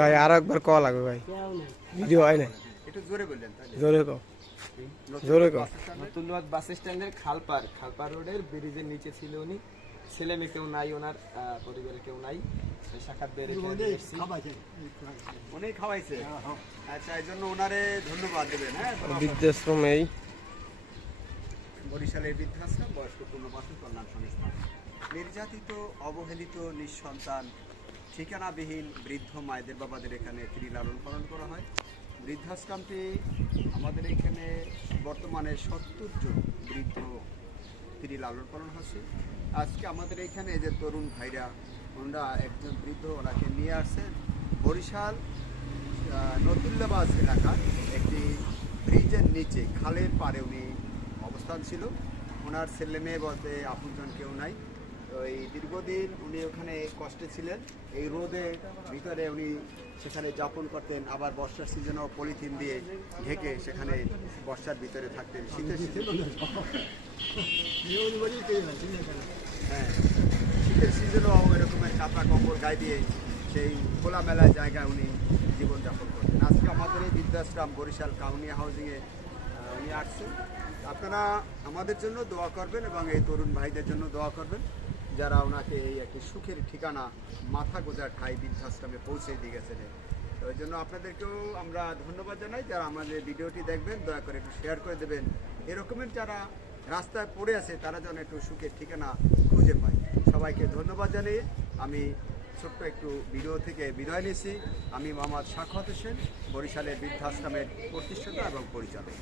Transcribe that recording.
ভাই আর একবার কল লাগবে ভাই, ভিডিও হয় না, একটু জোরে বললেন। জোরে কও, জোরে কও। নতুনবাদ বাস স্ট্যান্ডের খালপার রোডের ব্রিজের নিচে ছিল উনি। ছেলে মেয়ে কেউ নাই, ওনার পরিবারে কেউ নাই। সাক্ষাৎ উনি খাওয়াইছে, আচ্ছা, এই জন্য ওনারে ধন্যবাদ দেবেন। হ্যাঁ, বৃদ্ধাশ্রম এই বরিশালের বৃদ্ধাশ্রম বয়স্ক পুনর্বাসন কল্যাণ সংস্থা। নির্যাতিত, অবহেলিত, নিঃসন্তান, ঠিকানাবিহীন বৃদ্ধ মায়েদের বাবাদের এখানে ফ্রি লালন পালন করা হয়। বৃদ্ধাশ্রমটি আমাদের এখানে বর্তমানে 70 জন বৃদ্ধ ফ্রি লালন পালন হচ্ছে। আজকে আমাদের এখানে যে তরুণ ভাইরা, ওনারা একজন বৃদ্ধ, ওনাকে নিয়ে আসছেন বরিশাল নতুল্লাবাস এলাকার একটি ব্রিজের নিচে, খালের পাড়ে উনি অবস্থান ছিল। ওনার ছেলে মেয়ে বলতে আপনজন কেউ নাই। তো এই দীর্ঘদিন উনি ওখানে কষ্টে ছিলেন, এই রোদে ভিতরে উনি সেখানে যাপন করতেন। আবার বর্ষার সিজনেও পলিথিন দিয়ে ঢেকে সেখানে বর্ষার ভিতরে থাকতেন, শীতের হ্যাঁ, শীতের সিজনেও এরকমের কাপড় কম্বল গায়ে দিয়ে সেই খোলামেলা জায়গায় উনি জীবনযাপন করতেন। আজকে আমাদের এই বৃদ্ধাশ্রম বরিশাল কাউনিয়া হাউজিংয়ে উনি আসছেন। আপনারা আমাদের জন্য দোয়া করবেন এবং এই তরুণ ভাইদের জন্য দোয়া করবেন, যারা ওনাকে এই একটি সুখের ঠিকানা, মাথা গোজার ঠাই বৃদ্ধাশ্রমে পৌঁছে দিয়ে গেছেন। তো ওই জন্য আপনাদেরকেও আমরা ধন্যবাদ জানাই। যারা আমাদের ভিডিওটি দেখবেন, দয়া করে একটু শেয়ার করে দেবেন। এরকমের যারা রাস্তায় পড়ে আছে, তারা যেন একটু সুখের ঠিকানা খুঁজে পায়। সবাইকে ধন্যবাদ জানিয়ে আমি ছোট্ট একটু ভিডিও থেকে বিদায় নিয়েছি। আমি মোহাম্মদ সাখাওয়াত হোসেন, বরিশালের বৃদ্ধাশ্রমের প্রতিষ্ঠাতা এবং পরিচালক।